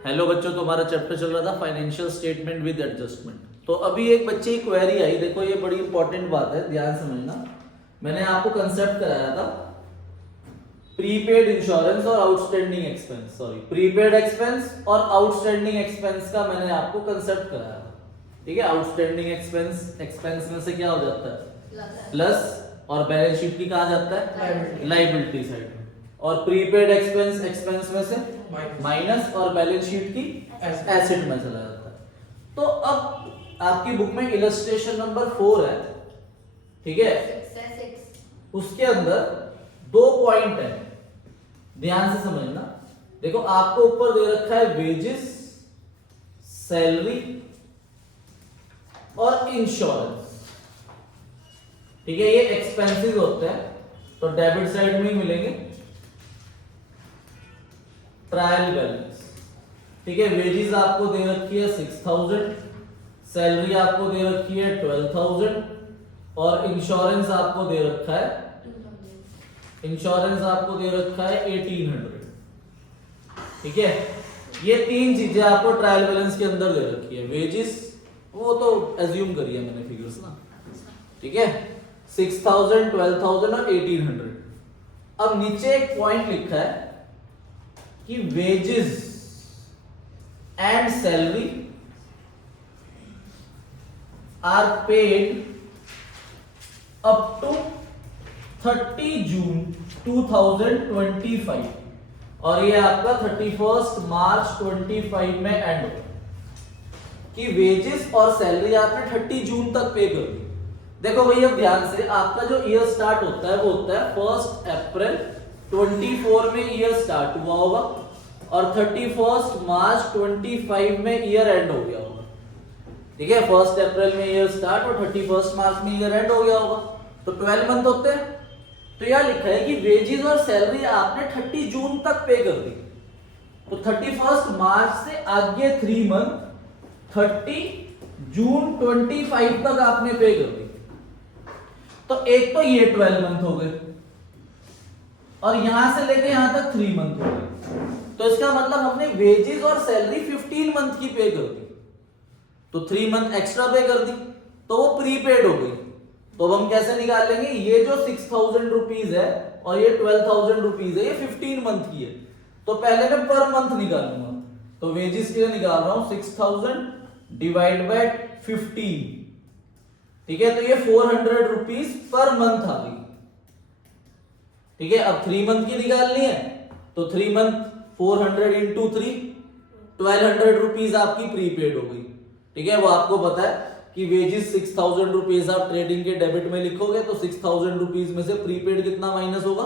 Hello बच्चों, तुम्हारा chapter चल रहा था फाइनेंशियल स्टेटमेंट विद एडजस्टमेंट। तो अभी एक बच्चे की क्वेरी आई, देखो ये बड़ी इंपॉर्टेंट बात है, ध्यान समझना। मैंने आपको कंसेप्ट कराया था प्रीपेड इंश्योरेंस और outstanding expense, sorry prepaid expense और आउटस्टैंडिंग एक्सपेंस का मैंने आपको कंसेप्ट कराया था। ठीक है, आउटस्टैंडिंग एक्सपेंस में से क्या हो जाता है प्लस, और बैलेंस शीट की कहा जाता है लाइबिलिटी साइड में, और प्रीपेड एक्सपेंस में से माइनस, और बैलेंस शीट की एसेट में चला जाता है। तो अब आपकी बुक में इलस्ट्रेशन नंबर 4 है, ठीक है, उसके अंदर 2 पॉइंट है, ध्यान से समझना। देखो आपको ऊपर दे रखा है वेजेस, सैलरी और इंश्योरेंस, ठीक है, ये एक्सपेंसेस होते हैं, तो डेबिट साइड में ही मिलेंगे। ट्रायल बैलेंस, ठीक है, वेजेस आपको दे रखी है 6000, सैलरी आपको दे रखी है 12000 और इंश्योरेंस आपको दे रखा है 1800, ठीक है। ये 3 चीजें आपको ट्रायल बैलेंस के अंदर दे रखी है। वेजेस वो तो एज्यूम करिए मैंने फिगर्स ना, ठीक है, 6000, 12000 और 1800। अब नीचे एक पॉइंट लिखा है कि wages and salary are paid up to 30 June 2025, और ये आपका 31 मार्च 25 में एंड हो, कि वेजेस और सैलरी आपने 30 जून तक पे कर दी। देखो भैया ध्यान से, आपका जो ईयर स्टार्ट होता है वो होता है 1 अप्रैल 24 में ईयर स्टार्ट हुआ होगा, और 31 मार्च 25 में ईयर एंड हो गया होगा, ठीक है। 1 अप्रैल में ईयर स्टार्ट और 31 मार्च में ईयर एंड हो गया होगा, तो 12 मंथ होते हैं। तो यहां लिखा है कि वेजेस और सैलरी आपने 30 जून तक पे कर दी, तो 31 मार्च से आगे 3 मंथ 30 जून 25 तक आपने पे कर दी। तो एक तो ये 12 मंथ हो गए, और यहां से लेके यहां तक 3 मंथ हो गए, तो इसका मतलब हमने वेजेस और सैलरी 15 मंथ की पे कर दी, तो 3 मंथ एक्स्ट्रा पे कर दी, तो वो प्रीपेड हो गई। तो अब हम कैसे निकाल लेंगे, ये जो 6000 रुपीज है और ये 12000 रुपीज है, ये 15 मंथ की है, तो पहले मैं पर मंथ निकालूंगा। तो वेजेस के लिए निकाल रहा हूं 6000 डिवाइड बाय 15, ठीक है, तो ये 400 रुपीज पर मंथ आ गई, ठीक है। अब 3 मंथ की निकालनी है, तो 3 मंथ 400 इंटू 3, 1200 रुपीज आपकी प्रीपेड हो गई, ठीक है। वो आपको पता है कि वेजेस 6000 रुपीज आप ट्रेडिंग के डेबिट में लिखोगे, तो 6000 रुपीज में से प्रीपेड कितना माइनस होगा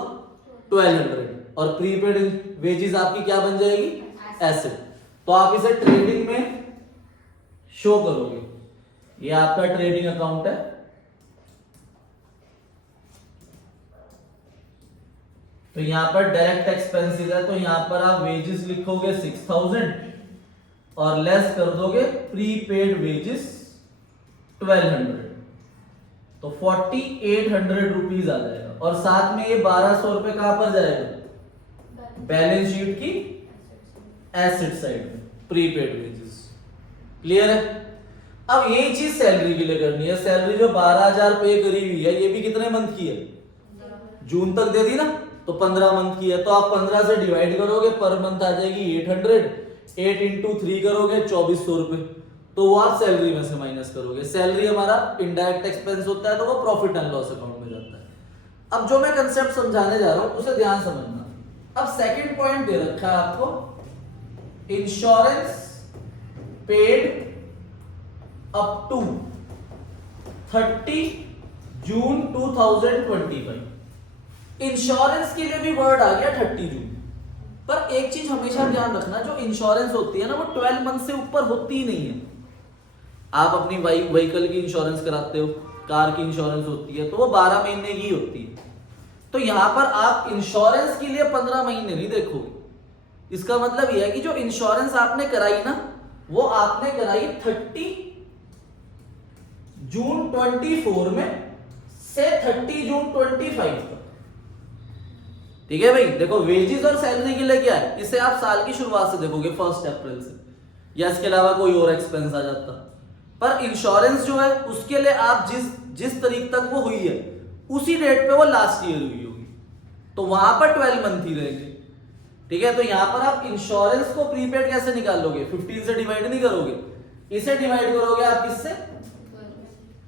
1200, और प्रीपेड वेजेस आपकी क्या बन जाएगी एसेट। तो आप इसे ट्रेडिंग में शो करोगे, ये आपका ट्रेडिंग अकाउंट है, तो यहां पर डायरेक्ट एक्सपेंसेस है, तो यहां पर आप वेजेस लिखोगे 6000 और लेस कर दोगे प्रीपेड वेजेस 1200, तो 4800 रुपीज आ जाएगा, और साथ में ये 1200 रुपए कहां पर जाएगा बैलेंस शीट की एसेट साइड में, प्रीपेड वेजेस। क्लियर है। अब यही चीज सैलरी के लिए करनी है। सैलरी जो 12000 पे करी हुई है, ये भी कितने मंथ की है, जून तक दे दी ना, तो 15 मंथ की है, तो आप 15 से डिवाइड करोगे, पर मंथ आ जाएगी 800, 8 इंटू 3 करोगे 2400 रुपए, तो वो आप सैलरी में से माइनस करोगे। सैलरी हमारा इनडायरेक्ट एक्सपेंस होता है, तो वो प्रॉफिट एंड लॉस अकाउंट में जाता है। अब जो मैं कंसेप्ट समझाने जा रहा हूं उसे ध्यान समझना। अब सेकंड पॉइंट दे रखा है आपको, insurance paid up to 30 June 2025। Insurance के लिए भी वर्ड आ गया 30 जून, पर एक चीज हमेशा ध्यान रखना, जो इंश्योरेंस होती है ना, वो 12 मंथ से ऊपर होती ही नहीं है। आप अपनी व्हीकल की इंश्योरेंस कराते हो, कार की इंश्योरेंस होती है, तो वो 12 महीने की होती है। तो यहां पर आप इंश्योरेंस के लिए 15 महीने नहीं देखोगे। इसका मतलब यह है कि जो इंश्योरेंस आपने कराई ना, वो आपने कराई 30 जून 24 में से 30 जून 25 तक, ठीक है भाई। देखो वेजेस और सैलरी के लिए क्या है, इसे आप साल की शुरुआत से देखोगे 1 अप्रैल से, या इसके अलावा कोई और एक्सपेंस आ जाता। पर इंश्योरेंस जो है उसके लिए आप जिस तारीख तक वो हुई है उसी डेट पे वो लास्ट ईयर हुई होगी, तो वहां पर 12 मंथ ही रहेंगे। ठीक है, तो यहां पर आप इंश्योरेंस को प्रीपेड कैसे निकालोगे, 15 से डिवाइड नहीं करोगे, इसे डिवाइड करोगे आप किससे,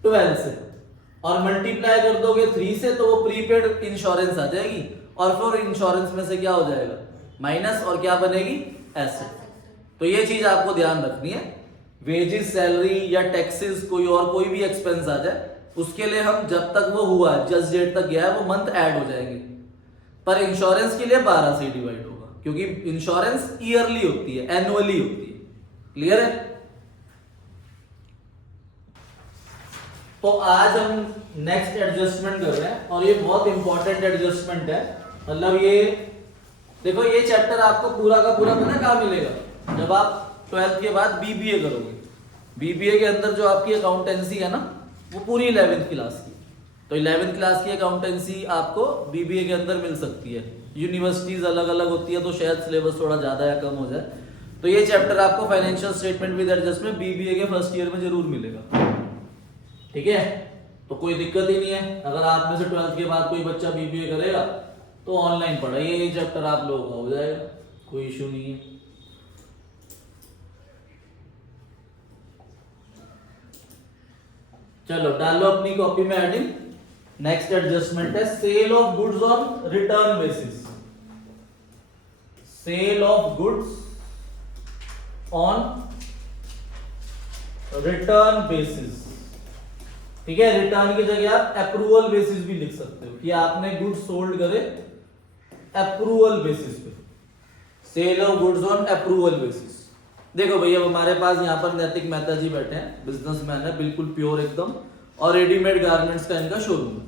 12 से, और मल्टीप्लाई कर दोगे 3 से, तो वो प्रीपेड इंश्योरेंस आ जाएगी, और फिर इंश्योरेंस में से क्या हो जाएगा, माइनस, और क्या बनेगी, एसेट। तो ये चीज आपको ध्यान रखनी है। वेजेस, सैलरी या टैक्सेस, कोई भी एक्सपेंस आ जाए, उसके लिए हम जब तक वो हुआ है, जस्ट डेट तक गया है, वो मंथ ऐड हो जाएंगे। पर इंश्योरेंस के लिए 12 से डिवाइड होगा, क्योंकि इंश्योरेंस ईयरली होती है, एनुअली होती है। क्लियर है? तो आज हम नेक्स्ट एडजस्टमेंट कर रहे हैं, और ये बहुत इंपॉर्टेंट एडजस्टमेंट है। मतलब ये देखो, ये चैप्टर आपको पूरा का पूरा पता कहाँ मिलेगा, जब आप 12th के बाद बीबीए करोगे। बीबीए के अंदर जो आपकी अकाउंटेंसी है ना, वो पूरी 11th क्लास की, तो 11th क्लास की अकाउंटेंसी आपको बीबीए के अंदर मिल सकती है। यूनिवर्सिटीज अलग अलग होती है, तो शायद सिलेबस थोड़ा ज्यादा या कम हो जाए। तो ये चैप्टर आपको financial statement with adjustment BBA के फर्स्ट ईयर में जरूर मिलेगा। ठीक है, तो कोई दिक्कत ही नहीं है। अगर आप में से 12th के बाद कोई बच्चा बीबीए करेगा तो ऑनलाइन पढ़ाइए, ये चैप्टर आप लोगों का हो जाएगा, कोई इशू नहीं है। चलो डालो अपनी कॉपी में हेडिंग। नेक्स्ट एडजस्टमेंट है sale of goods on return basis. Sale of goods on return basis. ठीक है, रिटर्न की जगह आप अप्रूवल बेसिस भी लिख सकते हो कि आपने गुड्स सोल्ड करे अप्रूवल बेसिस पे। Sale of goods on approval basis. देखो भैया, हमारे पास यहाँ पर नैतिक मेहता जी बैठे हैं, बिजनेसमैन है, बिल्कुल प्योर एकदम, और रेडीमेड गारमेंट्स का इनका शोरूम है।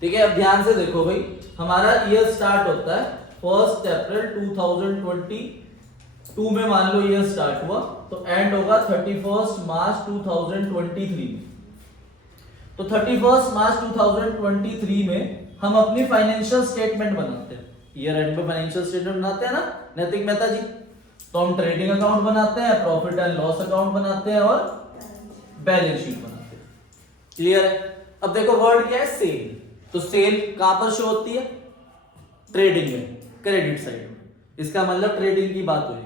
ठीक है, अब ध्यान से देखो भाई, हमारा ईयर स्टार्ट होता है 1 अप्रैल 2022 में, मान लो ईयर स्टार्ट हुआ, तो एंड होगा 31 मार्च 2023 में। तो 31 मार्च 2023 में हम अपनी फाइनेंशियल स्टेटमेंट बनाते हैं। ईयर एंड में फाइनेंशियल स्टेटमेंट बनाते हैं ना नैतिक मेहता जी, तो हम ट्रेडिंग अकाउंट बनाते हैं, प्रॉफिट एंड लॉस अकाउंट बनाते हैं, और बैलेंस शीट बनाते हैं। क्लियर है? अब देखो वर्ड क्या है, सेल। तो सेल कहां पर शो होती है, ट्रेडिंग में, क्रेडिट साइड में। इसका मतलब ट्रेडिंग की बात हुई।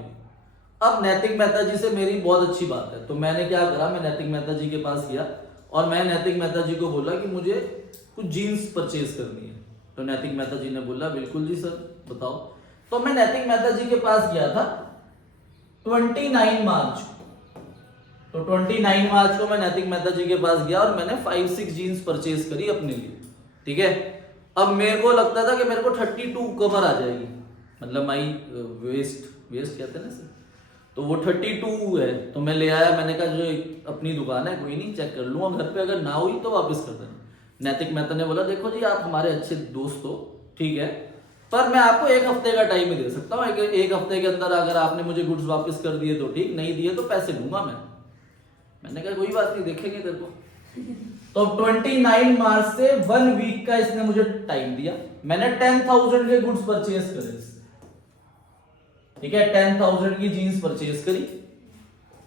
अब नैतिक मेहता जी से मेरी बहुत अच्छी बात है, तो मैंने क्या करा, मैं नैतिक मेहता जी के पास गया और मैं नैतिक मेहता जी को बोला कि मुझे कुछ जीन्स परचेज करनी है। तो नैतिक मेहता जी ने बोला बिल्कुल जी सर, बताओ। तो मैं नैतिक मेहता जी के पास गया था 29 मार्च। तो 29 मार्च को मैं नैतिक मेहता जी के पास गया और मैंने 5-6 जीन्स परचेज करी अपने लिए। ठीक है, अब मेरे को लगता था कि मेरे को 32 कवर आ जाएगी, मतलब माई वेस्ट कहते हैं ना सर, तो वो 32 है। तो मैं ले आया, मैंने कहा जो अपनी दुकान है, कोई नहीं, चेक कर लूंगा, घर पे अगर ना हुई तो वापस कर देना। नैतिक मेहता ने बोला देखो जी, आप हमारे अच्छे दोस्त हो, ठीक है, पर मैं आपको 1 हफ्ते का टाइम ही दे सकता हूँ। एक हफ्ते के अंदर अगर आपने मुझे गुड्स वापस कर दिए तो ठीक, नहीं दिए तो पैसे लूंगा मैं। मैंने कहा कोई बात नहीं, देखेंगे तेरे को। तो 29 मार्च से 1 वीक का इसने मुझे टाइम दिया। मैंने 10,000 के गुड्स परचेज करे। ठीक है, 10,000 की जीन्स परचेज करी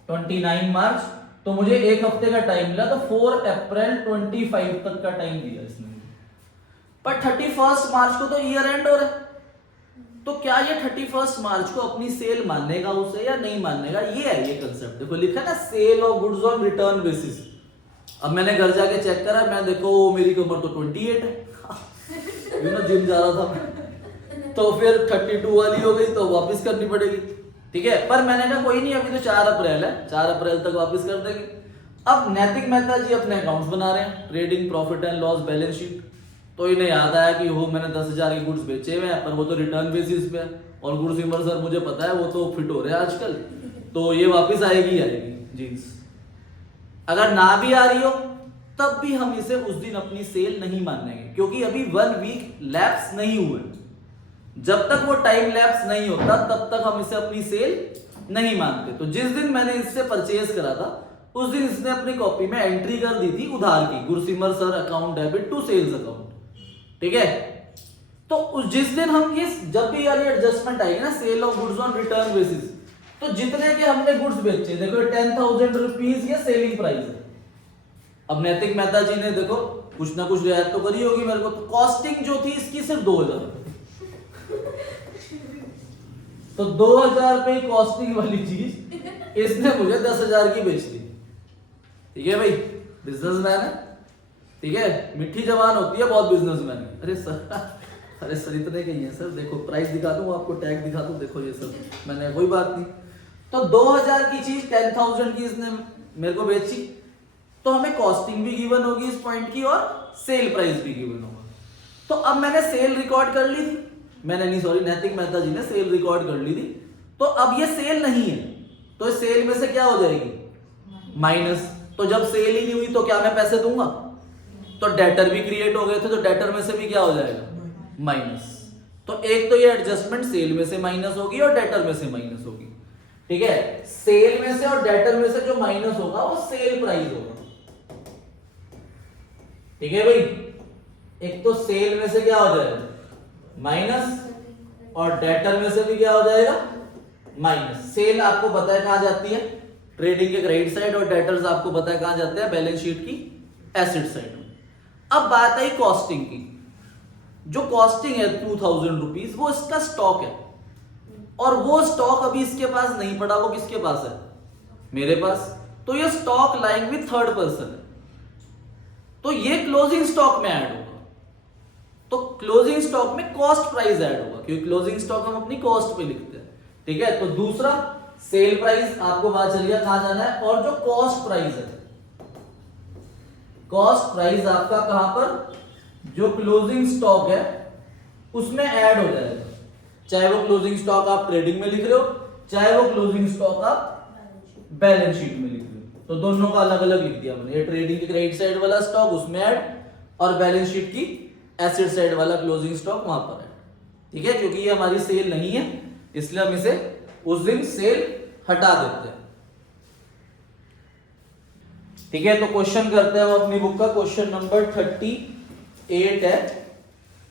29 मार्च, तो मुझे 1 हफ्ते का टाइम मिला, तो 4 अप्रैल 25 तक का टाइम दिया इसने। पर 31 मार्च को तो ईयर एंड हो रहा है, तो क्या ये 31 मार्च को अपनी सेल मानेगा उसे या नहीं मानेगा, ये है ये कंसेप्ट। देखो लिखा ना, sale of goods on return basis. अब मैंने घर जाके चेक करा, मैं देखो मेरी कमर तो 28 है, जिम जा रहा था मैं, तो फिर 32 वाली हो गई, तो वापस करनी पड़ेगी। ठीक है, पर मैंने कहा कोई नहीं, अभी तो 4 अप्रैल है, 4 अप्रैल तक वापस कर देंगे। अब नैतिक मेहता जी अपने अकाउंट्स बना रहे हैं, trading, profit and loss, balance sheet. तो इन्हें याद आया कि हो मैंने 10,000 के गुड्स बेचे हुए हैं, पर वो तो रिटर्न बेसिस पे है, और गुड्स सिमर सर मुझे पता है वो तो फिट हो रहे हैं आजकल, तो ये वापस आएगी जीन्स। अगर ना भी आ रही हो तब भी हम इसे उस दिन अपनी सेल नहीं मानेंगे, क्योंकि अभी 1 वीक लैप्स नहीं हुए। जब तक वो टाइम लैप्स नहीं होता तब तक हम इसे अपनी सेल नहीं मानते। तो जिस दिन मैंने इससे परचेज करा था उस दिन इसने अपनी कॉपी में एंट्री कर दी थी उधार की, Gursimar sir account debit to sales account. ठीक है, तो उस जिस दिन हम जब भी वाली एडजस्टमेंट आएगी ना, sale of goods on return basis, तो जितने के हमने गुड्स बेचे, देखो 10,000 रुपीज ये सेलिंग प्राइस है। अब नैतिक मेहता जी ने देखो कुछ ना कुछ रियायत तो करी होगी मेरे को, तो कॉस्टिंग जो थी इसकी सिर्फ 2,000, तो 2,000 रुपए कॉस्टिंग वाली चीज इसने मुझे 10,000 की बेच दी। ठीक है भाई, बिजनेसमैन है, ठीक है, मीठी जबान होती है बहुत बिजनेसमैन है। अरे सर इतने के ही है सर, देखो प्राइस दिखा दूं आपको, टैग दिखा दूं, देखो ये सब मैंने, कोई बात नहीं। तो 2,000 की चीज 10,000 की इसने मेरे को बेची, तो हमें कॉस्टिंग भी गिवन होगी इस पॉइंट की और सेल प्राइस भी गिवन होगा। तो अब मैंने सेल रिकॉर्ड कर ली थी, मैंने नहीं सॉरी नैतिक मेहता जी ने सेल रिकॉर्ड कर ली थी। तो अब ये सेल नहीं है, तो सेल में से क्या हो जाएगी, माइनस। तो जब सेल ही नहीं हुई तो क्या मैं पैसे दूंगा, तो डेटर भी क्रिएट हो गए थे, तो डेटर में से भी क्या हो जाएगा, माइनस। तो एक तो ये एडजस्टमेंट सेल में से माइनस होगी और डेटर में से माइनस होगी। ठीक है, सेल में से और डेटर में से जो माइनस होगा वो सेल प्राइस होगा। ठीक है भाई, एक तो सेल में से क्या हो जाएगा, माइनस, और डेटर में से भी क्या हो जाएगा, माइनस। सेल आपको पता है कहां जाती है, ट्रेडिंग के क्रेडिट साइड, और डेटर्स आपको पता है कहां जाते हैं, बैलेंस शीट की एसेट साइड में। अब बात आई कॉस्टिंग की। जो कॉस्टिंग है 2,000 रुपीज, वो इसका स्टॉक है, और वो स्टॉक अभी इसके पास नहीं पड़ा, वो किसके पास है, मेरे पास। तो ये stock lying with third person है, तो ये क्लोजिंग स्टॉक में ऐड होगा। तो क्लोजिंग स्टॉक में कॉस्ट प्राइस ऐड होगा, क्योंकि क्लोजिंग स्टॉक हम अपनी कॉस्ट पे लिखते हैं। ठीक है, तो दूसरा सेल प्राइस आपको पता चल गया कहां जाना है, और जो कॉस्ट प्राइस है, कॉस्ट प्राइस आपका कहां पर, जो क्लोजिंग स्टॉक है उसमें ऐड हो जाएगा। चाहे वो क्लोजिंग स्टॉक आप ट्रेडिंग में लिख रहे हो, चाहे वो क्लोजिंग स्टॉक आप बैलेंस शीट में लिख रहे हो, तो दोनों का अलग अलग लिख दिया मैंने। ये ट्रेडिंग के क्रेडिट साइड वाला स्टॉक उसमें ऐड, और बैलेंस शीट की एसेट साइड वाला क्लोजिंग स्टॉक वहां पर ऐड। ठीक है, क्योंकि ये हमारी सेल नहीं है, इसलिए हम इसे उस दिन सेल हटा देते हैं। ठीक है, तो क्वेश्चन करते हैं हम अपनी बुक का, क्वेश्चन नंबर 38 है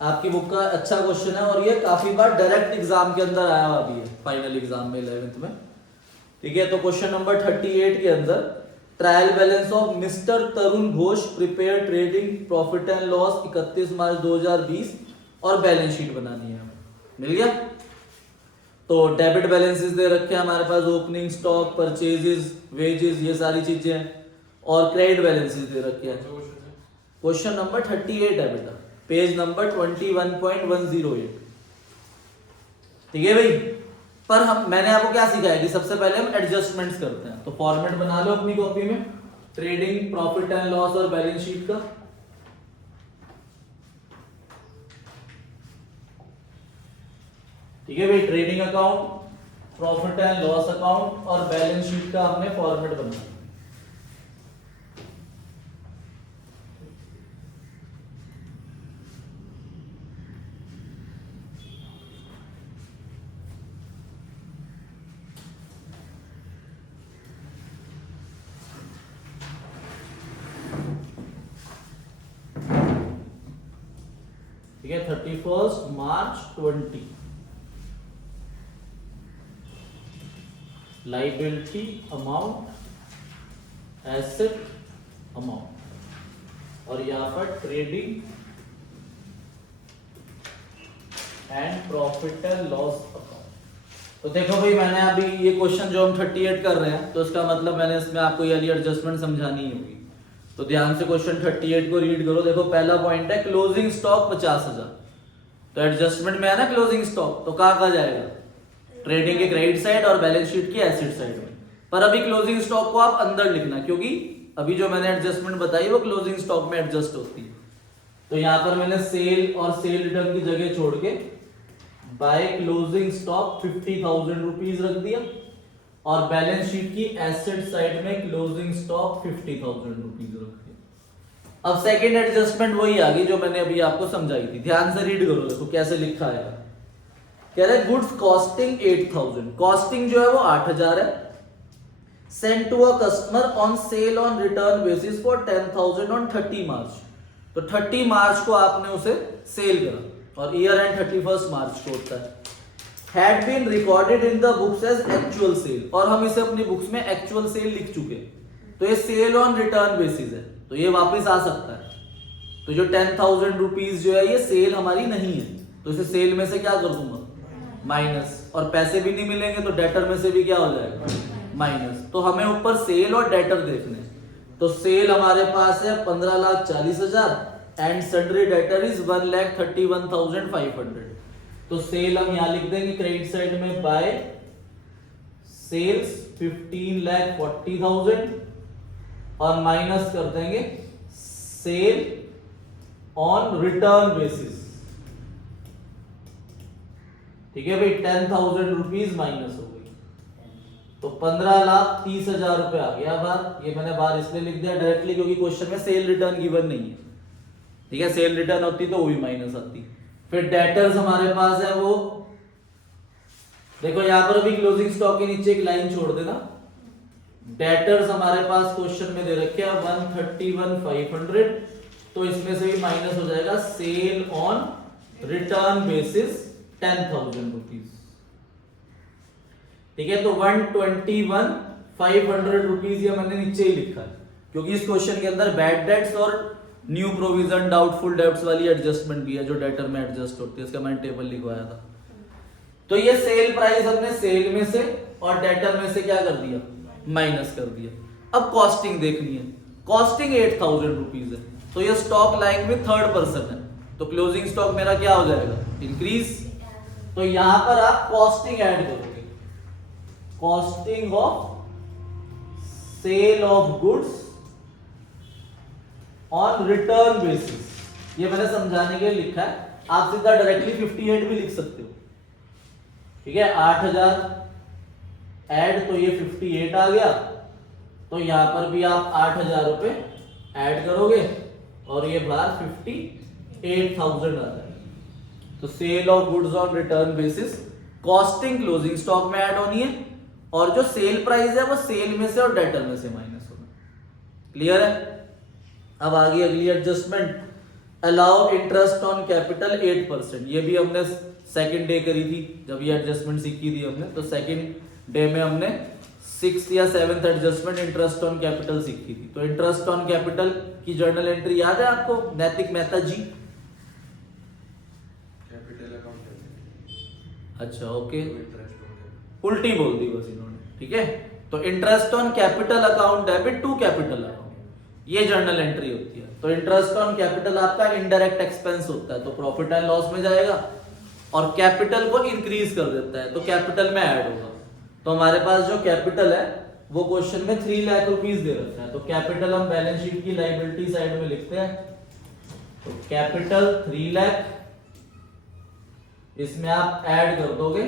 आपकी बुक का। अच्छा क्वेश्चन है, और ये काफी बार डायरेक्ट एग्जाम के अंदर आया हुआ भी है, फाइनल एग्जाम में 11th में। ठीक है, तो क्वेश्चन नंबर 38 के अंदर trial balance of mister Tarun Ghosh prepare trading profit and loss 31 मार्च 2020 और बैलेंस शीट बनानी है। मिल गया। तो डेबिट बैलेंसेस दे रखे हैं हमारे पास, ओपनिंग स्टॉक, परचेजेस, वेजेस, ये सारी चीजें, और क्रेडिट बैलेंसेस दे रखे हैं। क्वेश्चन नंबर 38 है बेटा, पेज नंबर 21.108। ठीक है भाई, पर मैंने आपको क्या सिखाया कि सबसे पहले हम एडजस्टमेंट्स करते हैं। तो फॉर्मेट बना लो अपनी कॉपी में, ट्रेडिंग प्रॉफिट एंड लॉस और बैलेंस शीट का। ठीक है भाई, trading account, profit and loss account और बैलेंस शीट का हमने फॉर्मेट बनाया। ठीक है, 31 मार्च 20, लाइबिलिटी अमाउंट, एसेट अमाउंट, और यहां पर trading and profit and loss account. तो देखो भाई, मैंने अभी ये क्वेश्चन जो हम 38 कर रहे हैं, तो इसका मतलब मैंने इसमें आपको ये वाली एडजस्टमेंट समझानी होगी। तो ध्यान से क्वेश्चन 38 को रीड करो। देखो पहला पॉइंट है क्लोजिंग स्टॉक 50,000, तो एडजस्टमेंट में है ना क्लोजिंग स्टॉक, तो कहां जाएगा, ट्रेडिंग के क्रेडिट साइड और बैलेंस शीट की एसेट साइड में। पर अभी क्लोजिंग स्टॉक को आप अंदर लिखना, क्योंकि अभी जो मैंने एडजस्टमेंट बताई वो क्लोजिंग स्टॉक में एडजस्ट होती है। तो यहां पर मैंने सेल और सेल रिटर्न की जगह छोड़ के बाय क्लोजिंग स्टॉक 50,000 रुपीज रख दिया, और बैलेंस शीट की एसेट साइड में क्लोजिंग स्टॉक 50,000 रुपीज रख दिया। अब सेकेंड एडजस्टमेंट वही आ गई जो मैंने अभी आपको समझाई थी। ध्यान से रीड करो, देखो कैसे लिखा है। कह रहे गुड्स कॉस्टिंग 8,000, कॉस्टिंग जो है वो 8,000 है, send to a customer on sale on return basis for 10,000 on 30 March. तो 30 मार्च को आपने उसे सेल करा, और ईयर एंड 31 मार्च को होता है। Had been recorded in the books as actual sale, और हम इसे अपनी बुक्स में एक्चुअल सेल लिख चुके हैं, तो ये सेल ऑन रिटर्न बेसिस है, तो ये वापस आ सकता है। तो जो 10,000 रुपीज जो है ये सेल हमारी नहीं है, तो इसे सेल में से क्या कर दूंगा, माइनस, और पैसे भी नहीं मिलेंगे तो डेटर में से भी क्या हो जाएगा, माइनस। तो हमें ऊपर सेल और डेटर देखने, तो सेल हमारे पास है 15,40,000 एंड सन्ड्री डेटर इज 1,31,500। तो सेल हम यहां लिख देंगे क्रेडिट साइड में बाय सेल्स 15,40,000 और माइनस कर देंगे सेल ऑन रिटर्न बेसिस। ठीक है भाई, 10,000 रुपीज माइनस हो गई, तो 15,30,000 रुपए आ गया बाहर। ये मैंने बाहर इसलिए लिख दिया डायरेक्टली क्योंकि क्वेश्चन में सेल रिटर्न गिवन नहीं है। ठीक है, सेल रिटर्न होती तो वो भी माइनस आती। फिर डेटर्स हमारे पास है वो देखो, यहां पर अभी क्लोजिंग स्टॉक के नीचे एक लाइन छोड़ देना। डेटर्स हमारे पास क्वेश्चन में दे रखे हैं 131,500, तो इसमें से भी माइनस हो जाएगा sale on return basis 10,000 rupees. ठीक है, तो 121,500 रुपीज ये मैंने नीचे ही लिखा है क्योंकि इस क्वेश्चन के अंदर बैड डेट्स और न्यू प्रोविजन डाउटफुल डेब्ट्स वाली एडजस्टमेंट भी है जो डेटर में एडजस्ट होती है, इसका मैंने टेबल लिखवाया था। तो ये सेल प्राइस हमने सेल में से और डेटर में से क्या कर दिया, माइनस कर दिया। अब कॉस्टिंग देखनी है, कॉस्टिंग 8,000 रुपीज है, तो ये स्टॉक लाइन में थर्ड पर्सन है, तो क्लोजिंग स्टॉक मेरा क्या हो जाएगा, इंक्रीज। तो यहां पर आप कॉस्टिंग ऐड करोगे, costing of sale of goods on return basis. ये मैंने समझाने के लिए लिखा है, आप सीधा डायरेक्टली 58 भी लिख सकते हो। ठीक है, 8,000 ऐड, तो ये 58 आ गया, तो यहां पर भी आप 8,000 रुपए ऐड करोगे और ये बाहर 58,000 आ जाएगा। तो sale of goods on return basis, costing closing stock में ऐड होनी है और जो सेल प्राइस है वो सेल में से और डेटर में से माइनस होना। क्लियर है? अब आगे अगली adjustment, allow interest on capital 8%। ये भी हमने सेकंड डे करी थी जब ये एडजस्टमेंट सीखी थी हमने, तो सेकंड डे में हमने 6th या 7th adjustment interest on capital सीखी थी। तो इंटरेस्ट ऑन कैपिटल की जर्नल एंट्री याद है आपको, नैतिक मेहता जी? कैपिटल अकाउंट, अच्छा ओके, उल्टी बोल दी बस इन्होंने। ठीक है, तो interest on capital account debit to capital account, ये जर्नल एंट्री होती है। तो इंटरेस्ट ऑन कैपिटल आपका इनडायरेक्ट एक्सपेंस होता है, तो प्रॉफिट एंड लॉस में जाएगा और कैपिटल को इंक्रीज कर देता है, तो कैपिटल में ऐड होगा। तो हमारे पास जो कैपिटल है वो क्वेश्चन में 3 लाख रुपीज दे रखा है, तो कैपिटल हम बैलेंस शीट की लायबिलिटी साइड में लिखते हैं। तो कैपिटल 3 लाख, इसमें आप ऐड कर दोगे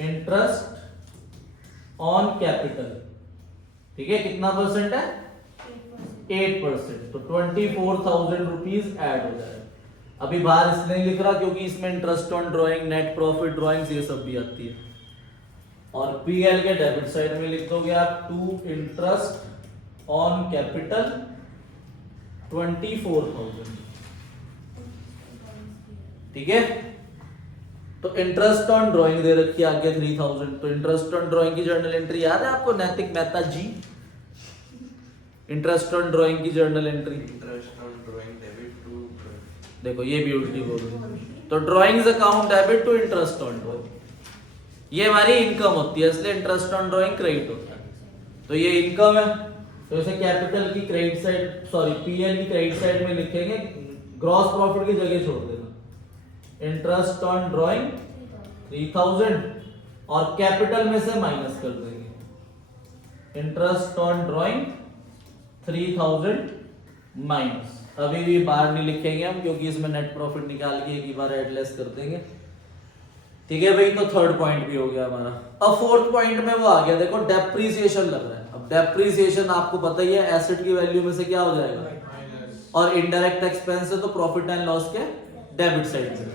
इंटरेस्ट ऑन कैपिटल। ठीक है, कितना परसेंट है, 8%, तो 24,000 रुपीज ऐड हो जाएगा। अभी बाहर इसलिए लिख रहा क्योंकि इसमें interest on drawing, net profit drawings ये सब भी आती है। और पीएल के डेबिट साइड में लिख दोगे आप टू इंटरेस्ट ऑन कैपिटल 24,000। ठीक है, तो इंटरेस्ट ऑन ड्राइंग दे रखी है आगे 3,000, तो इंटरेस्ट ऑन ड्राइंग की जर्नल एंट्री याद है आपको, Naitik Mehta ji? Interest on drawing की journal entry, interest on drawing debit to, देखो ये भी उल्टी बोल रही, तो drawings account debit to interest on drawing, ये हमारी इनकम होती है, इसलिए इंटरेस्ट ऑन ड्राइंग क्रेडिट होता है। तो ये इनकम है, तो इसे कैपिटल की क्रेडिट साइड, सॉरी पीएल की क्रेडिट साइड में लिखेंगे, ग्रॉस प्रॉफिट की जगह छोड़ देना। इंटरेस्ट ऑन ड्राइंग 3,000 और कैपिटल में से माइनस कर देंगे इंटरेस्ट ऑन ड्राइंग 3,000 माइनस। अभी भी बाहर नहीं लिखेंगे हम क्योंकि इसमें नेट प्रॉफिट निकाल के एक ही बार एडलेस कर देंगे। ठीक है भाई, तो थर्ड पॉइंट भी हो गया हमारा। अब फोर्थ पॉइंट में वो आ गया, देखो डेप्रीसिएशन लग रहा है। अब डेप्रीसिएशन आपको पता ही है एसेट की वैल्यू में से क्या हो जाएगा, और इनडायरेक्ट एक्सपेंस है तो प्रॉफिट एंड लॉस के डेबिट साइड में।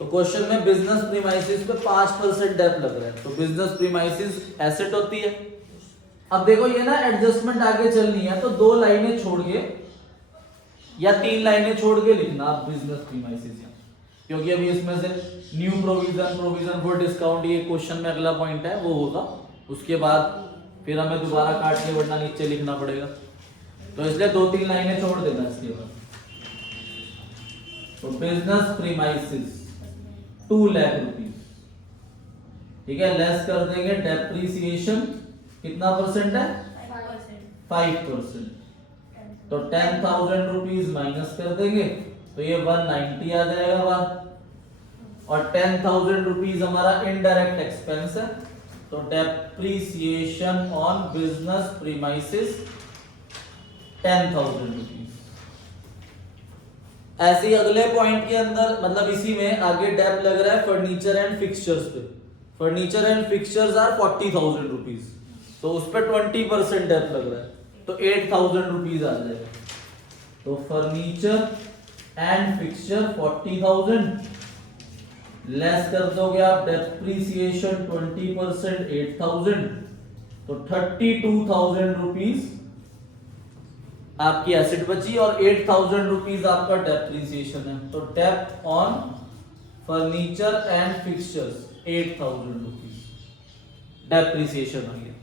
तो क्वेश्चन में बिजनेस प्रीमाइसिस पे 5% डेप लग रहा है, तो बिजनेस प्रीमाइसिस एसेट होती है। अब देखो ये ना एडजस्टमेंट आगे चलनी है, तो 2 लाइनें छोड़ के या 3 लाइनें छोड़ के लिखना आप बिजनेस प्रीमाइसिस। क्योंकि अभी इसमें से न्यू प्रोविजन फॉर डिस्काउंट ये क्वेश्चन में अगला पॉइंट है वो होगा, उसके बाद फिर हमें दोबारा काट के वरना नीचे लिखना पड़ेगा, तो इसलिए 2-3 लाइनें छोड़ देना इसके बाद। तो बिजनेस प्रीमाइसेस 2 लाख रुपीस, ठीक है, लेस कर देंगे डेप्रीसिएशन कितना परसेंट है 5%, तो 10,000 रुपीज माइनस कर देंगे तो ये 190 आ जाएगा बाहर, और 10,000 रुपीज हमारा इनडायरेक्ट एक्सपेंस है, तो depreciation on business premises 10,000 rupees. ऐसे ही अगले पॉइंट के अंदर मतलब इसी में आगे डेप लग रहा है फर्नीचर एंड फिक्सचर्स पे, furniture and fixtures are 40,000 rupees, तो उस पर 20% डेप लग रहा है, तो 8,000 रुपीज आ जाएगा। तो फर्नीचर एंड फिक्सचर 40,000 लेस कर दोगे आप डेप्रीसिएशन 20% 8,000, तो 32,000 रुपीज आपकी एसेट बची और 8,000 रुपीज आपका डेप्रीसिएशन है, तो dep on furniture and fixtures 8,000 rupees depreciation हो गया।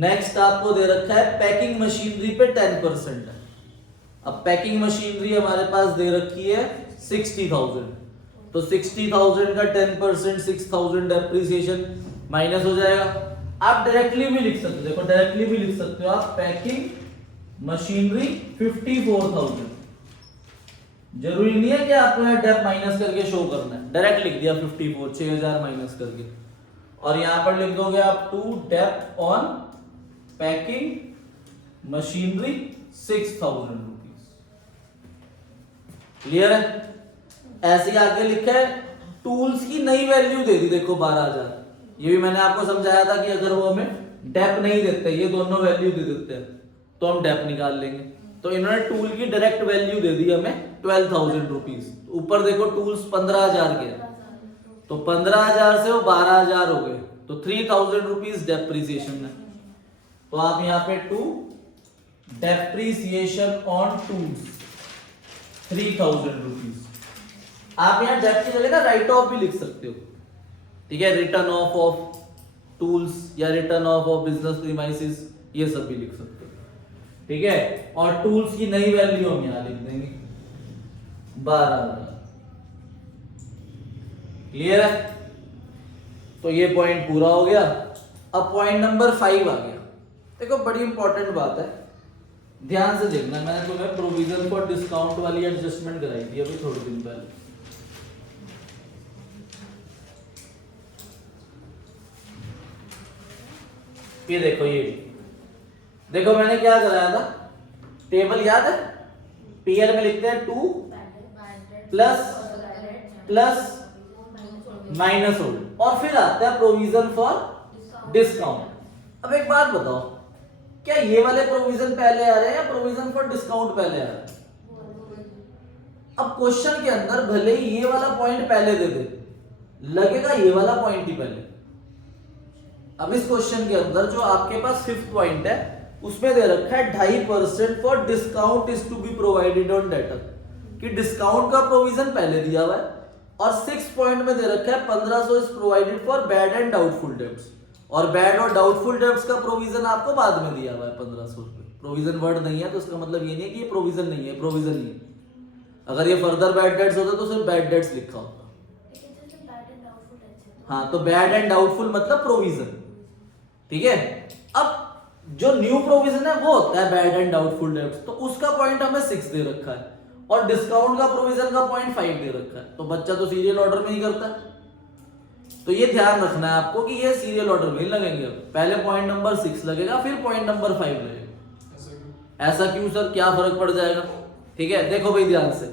नेक्स्ट आपको दे रखा है पैकिंग मशीनरी पे 10% है। अब पैकिंग मशीनरी हमारे पास दे रखी है 60,000, तो 60,000 का 10% 6,000 डेप्रीसिएशन माइनस हो जाएगा। आप डायरेक्टली भी लिख सकते हो, देखो डायरेक्टली भी लिख सकते हो आप, पैकिंग मशीनरी 54,000, जरूरी नहीं है कि आपको यहाँ डेप माइनस करके शो करना है, डायरेक्ट लिख दिया 54 6,000 माइनस करके, और यहां पर लिख दोगे आप to dep on packing machinery 6,000 rupees. Clear है? ऐसे आगे लिखा है टूल्स की नई वैल्यू दे दी, देखो 12,000, ये भी मैंने आपको समझाया था कि अगर वो हमें डेप नहीं देते, ये दोनों वैल्यू दे देते हैं तो हम डेप निकाल लेंगे, तो इन्होंने टूल की डायरेक्ट वैल्यू दे दी हमें 12,000 रुपीज। ऊपर देखो टूल्स 15,000 के, तो 15,000 से वो 12,000 हो गए, तो 3,000 रुपीज डेप्रीसिएशन है, तो आप यहाँ पे to depreciation on tools 3,000 rupees. आप यहाँ डेप की जगह ना राइट ऑफ भी लिख सकते हो, ठीक है, रिटर्न ऑफ टूल्स या रिटर्न ऑफ बिजनेस प्रीमाइसेस, ये सब भी लिख सकते हो, ठीक है। और टूल्स की नई वैल्यू हम यहां लिख देंगे 12,000। क्लियर है? तो ये पॉइंट पूरा हो गया। अब पॉइंट नंबर 5 आ गया। देखो बड़ी इंपॉर्टेंट बात है, ध्यान से देखना, मैंने तुम्हें प्रोविजन फॉर डिस्काउंट वाली एडजस्टमेंट कराई थी अभी थोड़े दिन पहले। ये देखो, ये देखो मैंने क्या कराया था, टेबल याद है, पीएल में लिखते हैं 2 प्लस माइनस होल्ड, और फिर आता है प्रोविजन फॉर डिस्काउंट। अब एक बात बताओ, क्या ये वाले प्रोविजन पहले आ रहे हैं या प्रोविजन फॉर डिस्काउंट पहले आ रहे हैं? अब क्वेश्चन के अंदर भले ही ये वाला पॉइंट पहले दे दे, लगेगा ये वाला पॉइंट ही पहले। अब इस क्वेश्चन के अंदर जो आपके पास 5th पॉइंट है उसमें दे रखा है 2.5% for discount is to be provided on debtor, कि डिस्काउंट का प्रोविजन पहले दिया हुआ है, और 6th पॉइंट में दे रखा है 1,500 is provided for bad and doubtful debts, और बैड और डाउटफुल डेब्ट्स का प्रोविजन आपको बाद में दिया हुआ है 1,500 रुपए। प्रोविजन वर्ड नहीं है तो उसका मतलब ये नहीं है कि ये प्रोविजन नहीं है, प्रोविजन नहीं है। अगर ये फर्दर बैड डेट्स होता तो सिर्फ बैड डेट्स लिखा होता। हाँ, तो बैड एंड डाउटफुल मतलब प्रोविजन, ठीक है। अब जो न्यू प्रोविजन है वो होता है बैड एंड डाउटफुल डेब्ट्स, तो उसका पॉइंट हमें 6 दे रखा है, और डिस्काउंट का प्रोविजन का पॉइंट 5 दे रखा है, तो बच्चा तो सीरियल ऑर्डर में ही करता है। तो ये ध्यान रखना है आपको कि ये सीरियल ऑर्डर में ही लगेंगे, पहले पॉइंट नंबर 6 लगेगा फिर पॉइंट नंबर 5 लगेगा। ऐसा क्यों सर, क्या फर्क पड़ जाएगा? ठीक है, देखो भाई ध्यान से,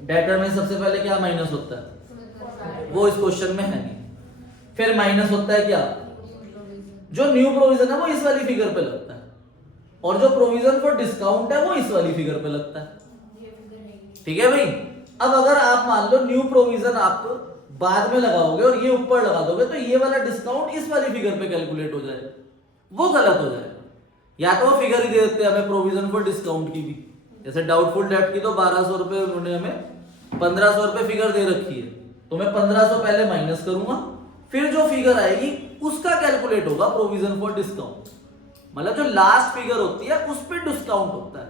डेटर में सबसे पहले क्या माइनस होता है, वो इस क्वेश्चन में है नहीं। फिर माइनस होता है क्या, जो न्यू प्रोविजन है वो इस वाली फिगर पे लगता है, और जो प्रोविजन फॉर डिस्काउंट है वो इस वाली फिगर पे लगता है। ठीक है भाई। अब अगर आप मान लो न्यू प्रोविजन आप बाद में लगाओगे और ये ऊपर लगा दोगे, तो ये वाला डिस्काउंट इस वाली फिगर पे कैलकुलेट हो जाएगा, वो गलत हो जाएगा। या तो वो फिगर ही दे देते हैं हमें प्रोविजन फॉर डिस्काउंट की भी, जैसे डाउटफुल डेब्ट की तो 1200 रुपए उन्होंने हमें 1500 रुपए फिगर दे रखी है, तो मैं 1500 पहले माइनस करूंगा, फिर जो फिगर आएगी उसका कैलकुलेट होगा प्रोविजन फॉर डिस्काउंट। मतलब जो लास्ट फिगर होती है उस पर डिस्काउंट होता है।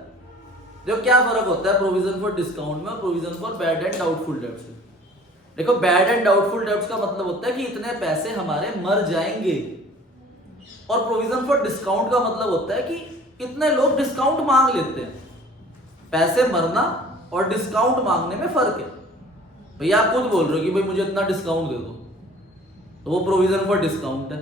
देखो क्या फर्क होता है प्रोविजन फॉर डिस्काउंट में और provision for bad and doubtful debts में। देखो बैड एंड डाउटफुल डेब्ट्स का मतलब होता है कि इतने पैसे हमारे मर जाएंगे, और प्रोविजन फॉर डिस्काउंट का मतलब होता है कि इतने लोग डिस्काउंट मांग लेते हैं। पैसे मरना और डिस्काउंट मांगने में फर्क है। भैया आप खुद बोल रहे हो कि भाई मुझे इतना डिस्काउंट दे दो, तो वो प्रोविजन फॉर डिस्काउंट है।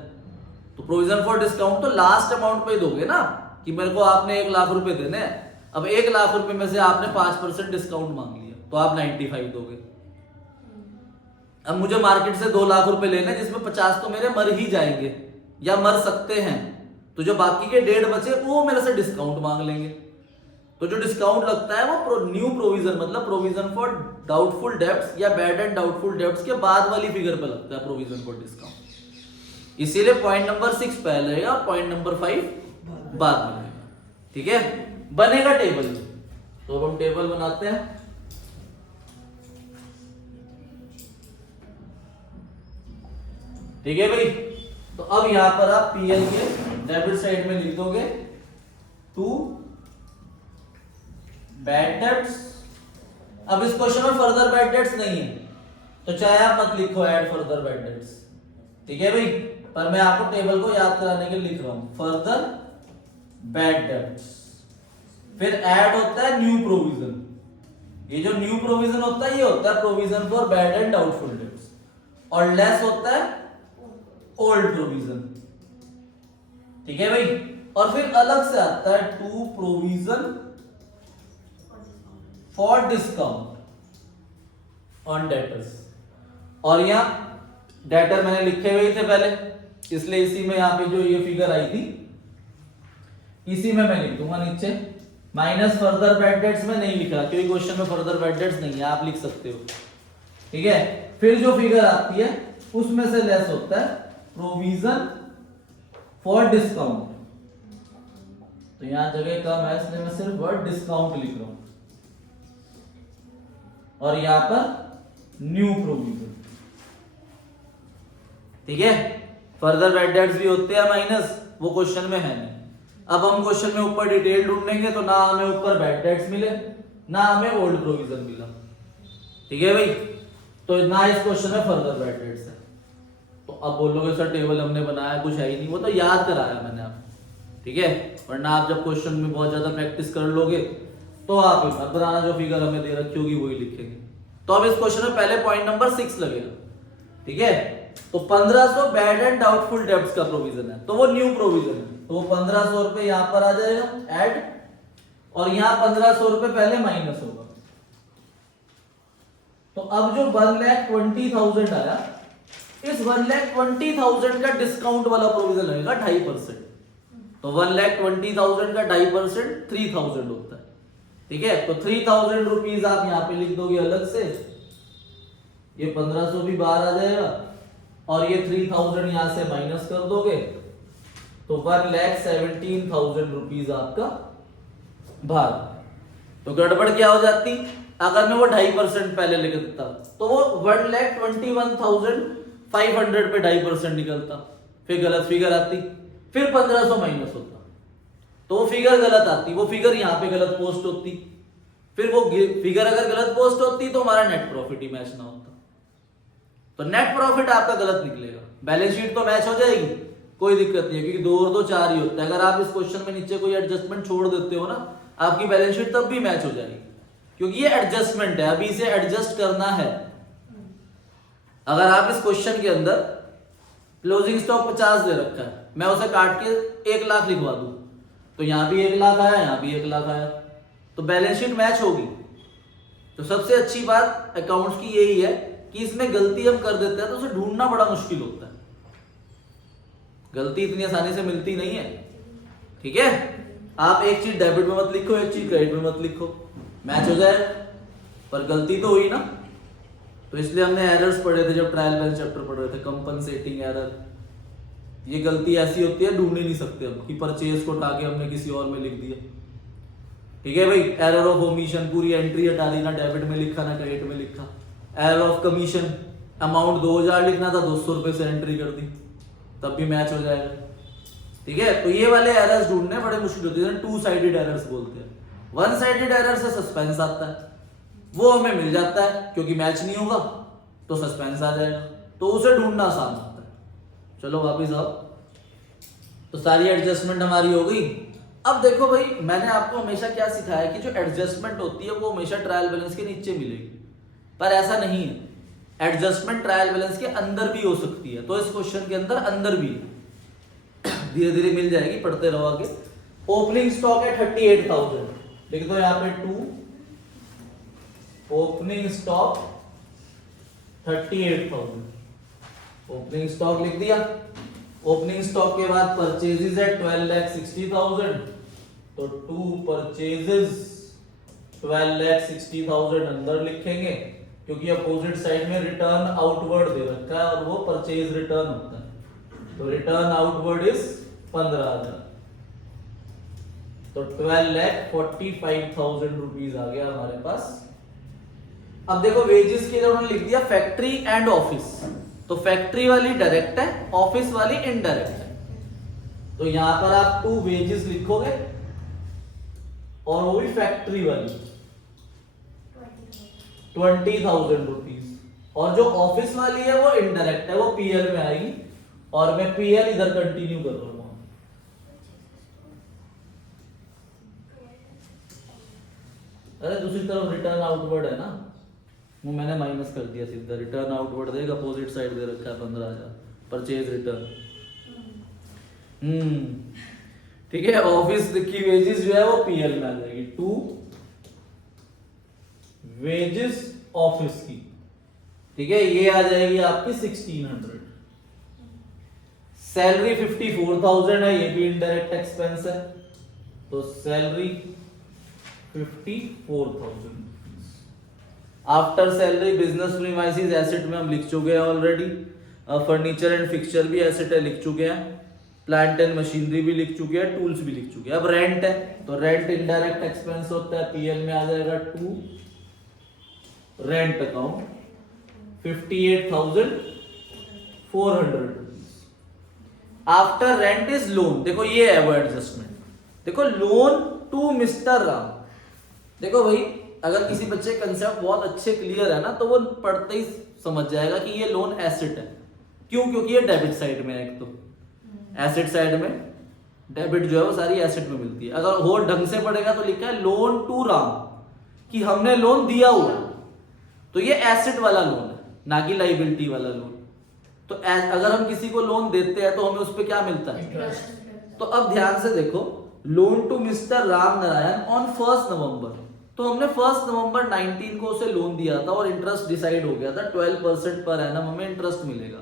तो प्रोविजन फॉर डिस्काउंट तो लास्ट अमाउंट पे ही दोगे ना, कि मेरे को आपने 1 लाख रुपए देने हैं, अब 1 लाख रुपए में से आपने 5% डिस्काउंट मांग लिया तो आप 95 दोगे। अब मुझे मार्केट से 2 लाख रुपए लेने जिसमें 50 तो मेरे मर ही जाएंगे या मर सकते हैं, तो जो बाकी के 1.5 बचे वो मेरे से डिस्काउंट मांग लेंगे। तो जो डिस्काउंट लगता है वो न्यू प्रोविजन मतलब प्रोविजन फॉर डाउटफुल डेब्ट्स या बैड एंड डाउटफुल डेब्ट्स के बाद वाली फिगर पे लगता है प्रोविजन फॉर डिस्काउंट। इसीलिए पॉइंट नंबर 6 पहले रहेगा और पॉइंट नंबर 5 बाद में रहेगा। ठीक है, बनेगा टेबल। तो अब हम टेबल बनाते हैं। ठीक है भाई, तो अब यहां पर आप पीएल के डेबिट साइड में लिख दोगे 2 बैड डेब्ट्स। अब इस क्वेश्चन में फर्दर बैड डेब्ट्स नहीं है, तो चाहे आप मत लिखो ऐड फर्दर बैड डेब्ट्स। ठीक है भाई, पर मैं आपको टेबल को याद कराने के लिए लिख रहा हूं फर्दर बैड डेब्ट्स। फिर ऐड होता है न्यू प्रोविजन। ये जो न्यू प्रोविजन होता है ये होता है provision for bad and doubtful debts, और लेस होता है ओल्ड प्रोविजन। ठीक है भाई, और फिर अलग से आता है 2 provision for discount on debtors. और यहां डेटर मैंने लिखे हुए थे पहले, इसलिए इसी में यहां पे जो ये फिगर आई थी इसी में मैं लिख दूंगा नीचे। माइनस फर्दर बैड डेट्स में नहीं लिखा क्योंकि क्वेश्चन में फर्दर बैड डेट्स नहीं है, आप लिख सकते हो। ठीक है, फिर जो फिगर आती है उसमें से लेस होता है प्रोविजन फॉर डिस्काउंट। तो यहां जगह कम है इसलिए मैं सिर्फ वर्ड डिस्काउंट लिख रहा हूं, और यहां पर न्यू प्रोविजन। ठीक है, फर्दर बैड डेट्स भी होते हैं माइनस, वो क्वेश्चन में है नहीं। अब हम क्वेश्चन में ऊपर डिटेल ढूंढेंगे तो ना हमें ऊपर बैड डेट्स मिले ना हमें ओल्ड प्रोविजन मिला। ठीक है भाई, तो ना इस क्वेश्चन में फर्दर बैड डेट्स है। तो अब बोलोगे सर टेबल हमने बनाया कुछ है ही नहीं, वो तो याद कराया मैंने आपको। ठीक है, वरना आप जब क्वेश्चन में बहुत ज्यादा प्रैक्टिस कर लोगे तो आप मत बनाना, जो फिगर हमें दे रखी होगी वही लिखेंगे। तो अब इस क्वेश्चन में पहले पॉइंट नंबर 6 लगेगा। ठीक है, तो 1500 बैड एंड डाउटफुल डेब्ट्स का प्रोविजन है, तो वो न्यू प्रोविजन है, तो वो 1500 रुपए यहां पर आ जाएगा ऐड, और यहां 1500 रुपए पहले माइनस होगा। तो अब जो 1,20,000 आया, इस 1,20,000 का डिस्काउंट वाला प्रोविजन लगेगा 2.5%। तो 1,20,000 का 2.5% 3,000 होता है। ठीक है, तो 3,000 रुपीज आप यहां पे लिख दोगे अलग से, ये 1500 भी बाहर आ जाएगा, और ये 3,000 यहां से माइनस कर दोगे तो 1,17,000 रुपीज आपका बाहर। तो गड़बड़ क्या हो जाती, अगर मैं वो 2.5% पहले लिख देता तो वो 1,21,500 पे 2.5% निकलता, फिर गलत फिगर आती, फिर 1500 माइनस होता, तो वो फिगर गलत आती, वो फिगर यहाँ पे गलत पोस्ट होती, फिर वो फिगर अगर गलत पोस्ट होती तो हमारा नेट प्रॉफिट ही मैच ना होता। तो नेट प्रॉफिट आपका गलत निकलेगा, बैलेंस शीट तो मैच हो जाएगी, कोई दिक्कत नहीं है, क्योंकि 2 और 2 4 ही होता है। अगर आप इस क्वेश्चन में नीचे कोई एडजस्टमेंट छोड़ देते हो ना, आपकी बैलेंस शीट तब भी मैच हो जाएगी, क्योंकि ये एडजस्टमेंट है, अभी इसे एडजस्ट करना है। अगर आप इस क्वेश्चन के अंदर क्लोजिंग स्टॉक 50 दे रखा है, मैं उसे काट के 1 लाख लिखवा दूं, तो यहां भी 1 लाख आया, यहां भी 1 लाख आया, तो बैलेंस शीट मैच होगी। तो सबसे अच्छी बात अकाउंट्स की यही है कि इसमें गलती हम कर देते हैं तो उसे ढूंढना बड़ा मुश्किल होता है, गलती इतनी आसानी से मिलती नहीं है। ठीक है, आप एक चीज डेबिट में मत लिखो, एक चीज क्रेडिट में मत लिखो, मैच हो जाए, पर गलती तो हुई ना। तो इसलिए हमने एरर्स पढ़े थे जब ट्रायल बैलेंस चैप्टर पढ़ रहे थे, कंपनसेटिंग एरर, ये गलती ऐसी होती है ढूंढ ही नहीं सकते हम, कि परचेज को उठा के हमने किसी और में लिख दिया। ठीक है भाई, एरर ऑफ ओमिशन, पूरी एंट्री हटा दी, ना डेबिट में लिखा ना क्रेडिट में लिखा। एरर ऑफ कमीशन, अमाउंट 2000 लिखना था, 200 रुपए से एंट्री कर दी, तब भी मैच हो जाएगा। ठीक है, तो ये वाले एरर्स ढूंढने बड़े मुश्किल होते हैं, टू साइडेड एरर्स बोलते हैं। वन साइडेड एरर से सस्पेंस आता है, वो हमें मिल जाता है क्योंकि मैच नहीं होगा तो सस्पेंस आ जाएगा, तो उसे ढूंढना आसान होता है। चलो वापिस आओ, तो सारी एडजस्टमेंट हमारी हो गई। अब देखो भाई, मैंने आपको हमेशा क्या सिखाया कि जो एडजस्टमेंट होती है वो हमेशा ट्रायल बैलेंस के नीचे मिलेगी, पर ऐसा नहीं है। एडजस्टमेंट ट्रायल बैलेंस के अंदर भी हो सकती है, तो इस क्वेश्चन के अंदर अंदर भी धीरे धीरे मिल जाएगी, पढ़ते रहो आगे। ओपनिंग स्टॉक है 38,000, लिख दो यहाँ पे 2, ओपनिंग स्टॉक 38,000, ओपनिंग स्टॉक लिख दिया। ओपनिंग स्टॉक के बाद परचेजेस है 12,60,000, तो 2 परचेजेस 12,60,000 अंदर लिखेंगे, क्योंकि अपोजिट साइड में रिटर्न आउटवर्ड दे रखा है और वो परचेज रिटर्न होता है, तो रिटर्न आउटवर्ड इज 15,000, तो 12,45,000 रुपीज आ गया हमारे पास। अब देखो वेजेस के लिए उन्होंने लिख दिया फैक्ट्री एंड ऑफिस, तो फैक्ट्री वाली डायरेक्ट है, ऑफिस वाली इनडायरेक्ट है, तो यहां पर आप 2 वेजेस लिखोगे और वो भी फैक्ट्री वाली 20,000 रुपीज, और जो ऑफिस वाली है वो इनडायरेक्ट है, वो पीएल में आएगी, और मैं पीएल इधर कंटिन्यू कर रहा हूं। अरे दूसरी तरफ रिटर्न आउटवर्ड है ना, वो मैंने माइनस कर दिया सीधा, रिटर्न आउटवर्ड देगा, अपोजिट साइड दे रखा है 15,000, परचेज रिटर्न। ठीक है, ऑफिस की वेजेस जो है वो पीएल में आ जाएगी, 2 वेजेस ऑफिस की, ठीक है, ये आ जाएगी आपकी 1600। सैलरी 54,000 है, ये भी इनडायरेक्ट एक्सपेंस है, तो salary 54,000। After salary business premises asset में हम लिख चुके हैं ऑलरेडी, फर्नीचर एंड फिक्सचर भी एसेट है, लिख चुके हैं, प्लांट एंड मशीनरी भी लिख चुके हैं, टूल्स भी लिख चुके हैं। अब रेंट है, तो रेंट इनडायरेक्ट एक्सपेंस होता है, पीएल में आ जाएगा 2 rent account 58,400 rupees. After rent is loan, देखो ये है वो एडजस्टमेंट, देखो लोन टू मिस्टर राम। देखो भाई, अगर किसी बच्चे का कंसेप्ट बहुत अच्छे क्लियर है ना, तो वो पढ़ते ही समझ जाएगा कि ये लोन एसेट है। क्यों? क्योंकि ये डेबिट साइड में है, एक तो एसेट साइड में डेबिट जो है वो सारी एसेट में मिलती है। अगर हो ढंग से पढ़ेगा तो लिखा है लोन टू राम, कि हमने लोन दिया हुआ है, तो ये एसेट वाला लोन है, ना कि लाइबिलिटी वाला लोन। तो अगर हम किसी को लोन देते हैं तो हमें उस पर क्या मिलता है? इंटरेस्ट। तो अब ध्यान से देखो, loan to mister Ram Narayan on 1 November, तो हमने 1 नवंबर 19 को उसे लोन दिया था और इंटरेस्ट डिसाइड हो गया था 12% पर एनम हमें इंटरेस्ट मिलेगा,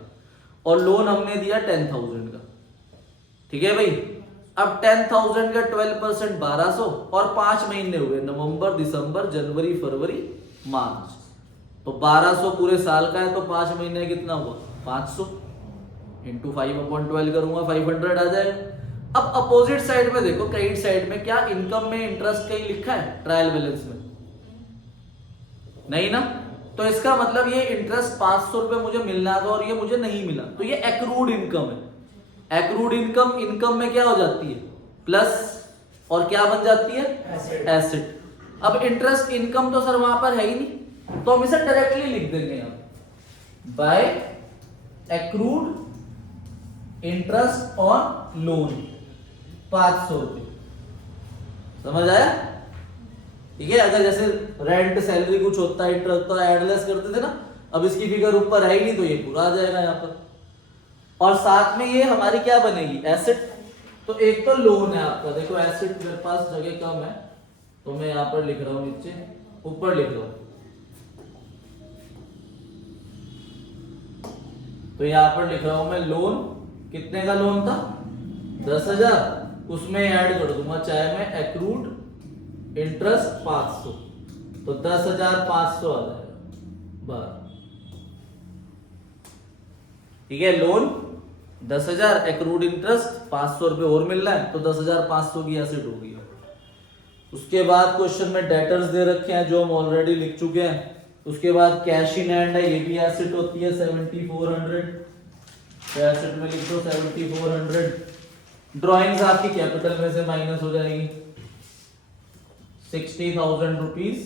और लोन हमने दिया 10,000 का। ठीक है भाई, अब 10,000 का 12% 1200, और 5 महीने हुए, नवंबर, दिसंबर, जनवरी, फरवरी, मार्च, तो 1200 पूरे साल का है, तो 5 महीने कितना हुआ? 500 इंटू 5/12 करूंगा, 500 आ जाएगा। अब अपोजिट साइड में देखो, क्रेडिट साइड में क्या इनकम में इंटरेस्ट कहीं लिखा है ट्रायल बैलेंस में? नहीं ना, तो इसका मतलब ये इंटरेस्ट 500 रुपए मुझे मिलना था और ये मुझे नहीं मिला, तो ये एक्रूड इनकम है। एक्रूड इनकम, इनकम में क्या हो जाती है? प्लस, और क्या बन जाती है? एसेट। अब इंटरेस्ट इनकम तो सर वहां पर है ही नहीं, तो हम इसे डायरेक्टली लिख देंगे यहां, by accrued interest on loan 500 रुपए। समझ आया? ठीक है, अगर जैसे रेंट, सैलरी कुछ होता है, इंटरेस्ट तो एडलेस करते थे ना, अब इसकी फिगर ऊपर है ही नहीं, तो ये पूरा आ जाएगा यहाँ पर, और साथ में ये हमारी क्या बनेगी? एसेट। तो एक तो लोन है आपका, देखो एसेट मेरे पास जगह कम है, तो मैं यहाँ पर लिख रहा हूं, नीचे ऊपर लिख रहा हूं, तो यहाँ पर लिख रहा हूं मैं लोन। कितने का लोन था? 10,000, उसमें ऐड कर दूंगा चाहे मैं एक्रूड इंटरेस्ट 500, तो 10,500 आ जाएगा बार। ठीक है, लोन 10,000, एक्रूड इंटरेस्ट 500 रुपए और मिल रहा है, तो 10,500 की एसेट होगी। उसके बाद क्वेश्चन में डेटर्स दे रखे हैं जो हम ऑलरेडी लिख चुके हैं। उसके बाद कैश इन हैंड है, ये भी एसेट होती है 7400, तो एसेट में लिख दो 7400। ड्राइंग्स आपकी कैपिटल में से माइनस हो जाएगी, 60,000 रुपीज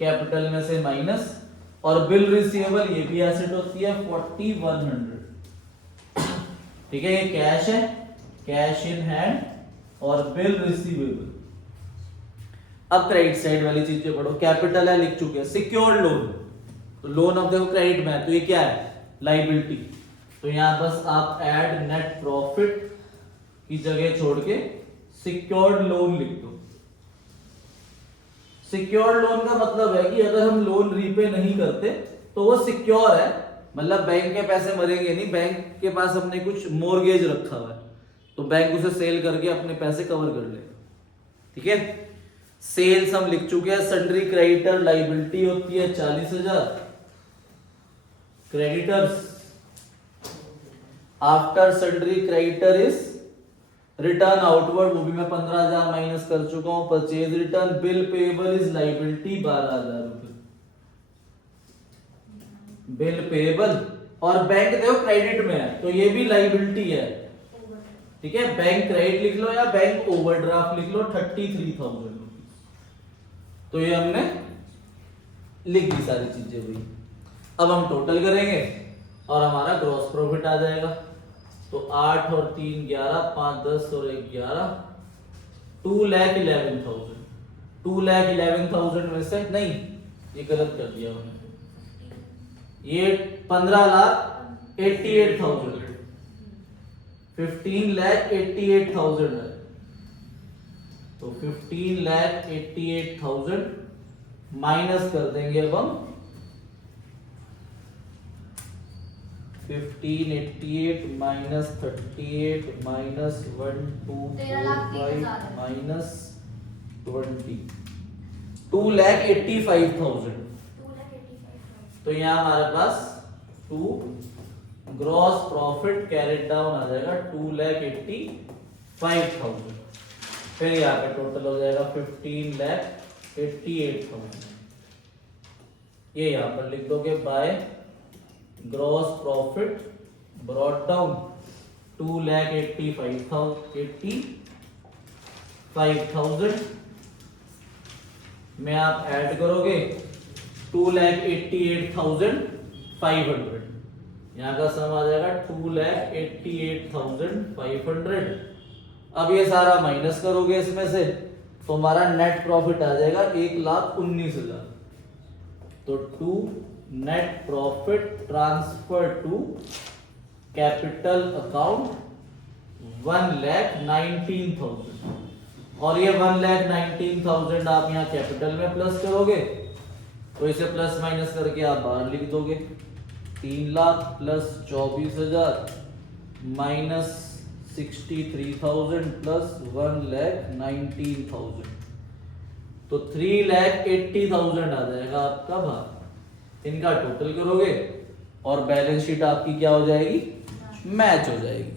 कैपिटल में से माइनस। और बिल रिसीवेबल ये भी एसेट होती है 4100। ठीक है, ये कैश है, कैश इन हैंड और बिल रिसीवेबल। अब क्रेडिट साइड वाली चीजें पढ़ो। कैपिटल है लिख चुके हैं, सिक्योर्ड लोन, तो लोन अब देखो क्रेडिट में है, तो ये क्या है, लाइबिलिटी। तो यहां बस आप ऐड नेट प्रॉफिट की जगह छोड़ के सिक्योर्ड लोन लिख दो। सिक्योर्ड लोन का मतलब है कि अगर हम लोन रीपे नहीं करते तो वो सिक्योर है, मतलब बैंक के पैसे मरेंगे नहीं, बैंक के पास हमने कुछ मोर्गेज रखा हुआ है, तो बैंक उसे सेल करके अपने पैसे कवर कर लेगा। ठीक है, सेल्स हम लिख चुके हैं। सन्ड्री क्रेडिटर लाइबिलिटी होती है 40,000। Creditors after sundry creditor is return outward, वो भी मैं 15,000 माइनस कर चुका हूं। Purchase return, bill payable is liability 12,000 रुपए, बिल पेएबल। और बैंक देखो क्रेडिट में है तो ये भी लाइबिलिटी है। ठीक है, बैंक क्रेडिट लिख लो या बैंक ओवरड्राफ्ट लिख लो 33,000 रुपीज। तो ये हमने लिख दी सारी चीजें भाई। अब हम टोटल करेंगे और हमारा ग्रॉस प्रॉफिट आ जाएगा। तो 8 और 3 11, 5 10 और 1 11, 2,11,000। 2,11,000 में से नहीं, ये गलत कर दिया मैंने, ये 15,88,000, 15,88,000 है। तो 15,88,000 माइनस कर देंगे अब हम 1588 माइनस 38 माइनस 1245 माइनस 20, 2,85,000। तो यहाँ हमारे पास 2 ग्रॉस प्रॉफिट कैरिड डाउन आ जाएगा 2,85,000। फिर यहाँ पे टोटल हो जाएगा 15,88,000। ये यहाँ पर लिख दोगे by gross profit brought down 2,85,000 में आप ऐड करोगे 2,88,500। यहाँ का सम आ जाएगा 2,88,500। अब ये सारा माइनस करोगे इसमें से तो हमारा नेट प्रॉफिट आ जाएगा 1,19,000। तो to net profit transfer to capital account 1,19,000। और ये 1,19,000 आप यहाँ कैपिटल में प्लस करोगे तो इसे प्लस माइनस करके आप बाहर लिख दोगे। 3 लाख प्लस 24,000 माइनस 63,000 प्लस 1,19,000, तो 3,80,000 आ जाएगा आपका भाग। इनका टोटल करोगे और बैलेंस शीट आपकी क्या हो जाएगी, मैच हो जाएगी।